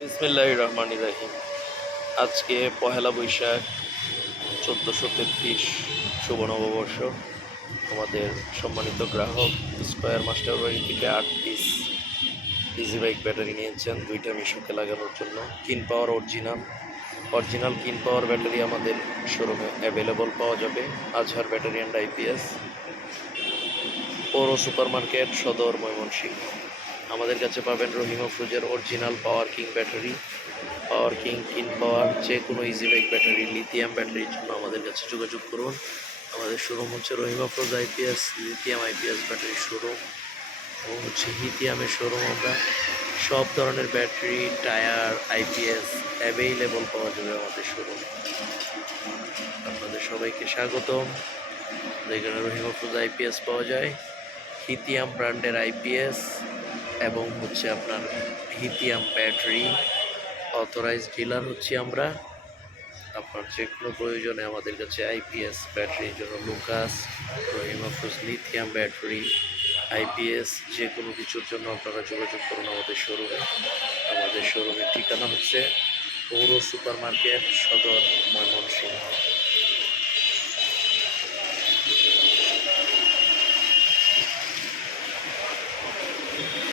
বিসমিল্লাহির রহমানির রহিম। আজকে পহেলা বৈশাখ 1433 শুভ নববর্ষ। আমাদের সম্মানিত গ্রাহক স্কয়ার মাস্টার বাড়ি থেকে 8 পিস ইজি বাইক ব্যাটারি নিয়েছেন 2টা মিশুকে লাগানোর জন্য। কিন পাওয়ার অরিজিনাল কিন পাওয়ার ব্যাটারি আমাদের শোরুমে অ্যাভেলেবল পাওয়া যাবে। আজহার ব্যাটারি অ্যান্ড আইপিএস, পৌর সুপার মার্কেট, সদর, ময়মনসিংহ। আমাদের কাছে পাবেন রহিম আফরোজের অরিজিনাল পাওয়ার কিং ব্যাটারি, পাওয়ার কিং, কিন পাওয়ার, যে কোনো ইজি বাইক ব্যাটারি, লিথিয়াম ব্যাটারির জন্য আমাদের কাছে যোগাযোগ করুন। আমাদের শোরুম হচ্ছে রহিম আফরোজ আইপিএস, লিথিয়াম আইপিএস ব্যাটারির শোরুম এবং হচ্ছে লিথিয়ামের শোরুম। আমরা সব ধরনের ব্যাটারি, টায়ার, আইপিএস অ্যাভেইলেবল পাওয়া যাবে আমাদের শোরুমে। আপনাদের সবাইকে স্বাগতম। এখানে রহিম আফরোজ আইপিএস পাওয়া যায়, লিথিয়াম ব্র্যান্ডের আইপিএস এবং হচ্ছে আপনার লিথিয়াম ব্যাটারি অথরাইজড ডিলার হচ্ছি আমরা। আপনার যে কোনো প্রয়োজনে আমাদের কাছে আইপিএস ব্যাটারির জন্য লুকাস, রহিম আফরোজ লিথিয়াম ব্যাটারি, আইপিএস, যে কোনো কিছুর জন্য আপনারা যোগাযোগ করুন আমাদের শোরুমে। আমাদের শোরুমের ঠিকানা হচ্ছে পৌর সুপার মার্কেট, সদর, ময়মনসিংহ।